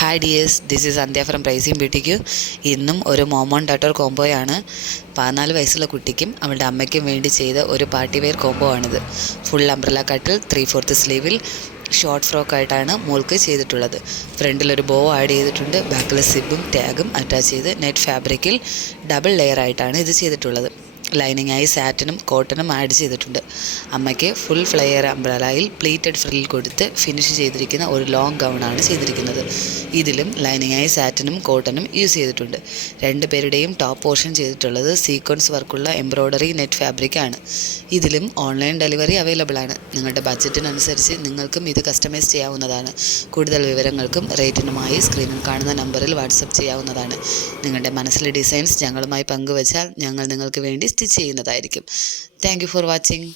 Hi dears, this is Sandhya from Praising Boutique. ഇന്നും ഒരു മോമോൺ daughter കോംബോയാണ്. 14 വയസ്സുള്ള കുട്ടിക്കും അവളുടെ അമ്മയ്ക്കും വേണ്ടി ചെയ്ത ഒരു പാർട്ടി വെയർ കോംബോ ആണിത്. ഫുൾ അംബ്രല കട്ടിൽ 3/4 സ്ലീവിൽ ഷോർട്ട് ഫ്രോക്കായിട്ടാണ് മോൾക്ക് ചെയ്തിട്ടുള്ളത്. ഫ്രണ്ടിലൊരു ബോ ആഡ് ചെയ്തിട്ടുണ്ട്. ബാക്കിൽ സിബും ടാഗും അറ്റാച്ച് ചെയ്ത് നെറ്റ് ഫാബ്രിക്കിൽ ഡബിൾ ലെയർ ആയിട്ടാണ് ഇത് ചെയ്തിട്ടുള്ളത്. ലൈനിങ്ങായി സാറ്റിനും കോട്ടണും ആഡ് ചെയ്തിട്ടുണ്ട്. അമ്മയ്ക്ക് ഫുൾ ഫ്ലെയർ അംബ്രലയിൽ പ്ലീറ്റഡ് ഫ്രിൽ കൊടുത്ത് ഫിനിഷ് ചെയ്തിരിക്കുന്ന ഒരു ലോങ് ഗൗണാണ് ചെയ്തിരിക്കുന്നത്. ഇതിലും ലൈനിങ്ങായി സാറ്റിനും കോട്ടണും യൂസ് ചെയ്തിട്ടുണ്ട്. രണ്ടുപേരുടെയും ടോപ്പ് പോർഷൻ ചെയ്തിട്ടുള്ളത് സീക്വൻസ് വർക്കുള്ള എംബ്രോയ്ഡറി നെറ്റ് ഫാബ്രിക് ആണ്. ഇതിലും ഓൺലൈൻ ഡെലിവറി അവൈലബിൾ ആണ്. നിങ്ങളുടെ ബഡ്ജറ്റിനനുസരിച്ച് നിങ്ങൾക്കും ഇത് കസ്റ്റമൈസ് ചെയ്യാവുന്നതാണ്. കൂടുതൽ വിവരങ്ങൾക്കും റേറ്റിനുമായി സ്ക്രീനിൽ കാണുന്ന നമ്പറിൽ വാട്സപ്പ് ചെയ്യാവുന്നതാണ്. നിങ്ങളുടെ മനസ്സിലെ ഡിസൈൻസ് ഞങ്ങളുമായി പങ്കുവച്ചാൽ ഞങ്ങൾ നിങ്ങൾക്ക് വേണ്ടി സ്റ്റിച്ച് ചെയ്യുന്നതായിരിക്കും. Thank you for watching.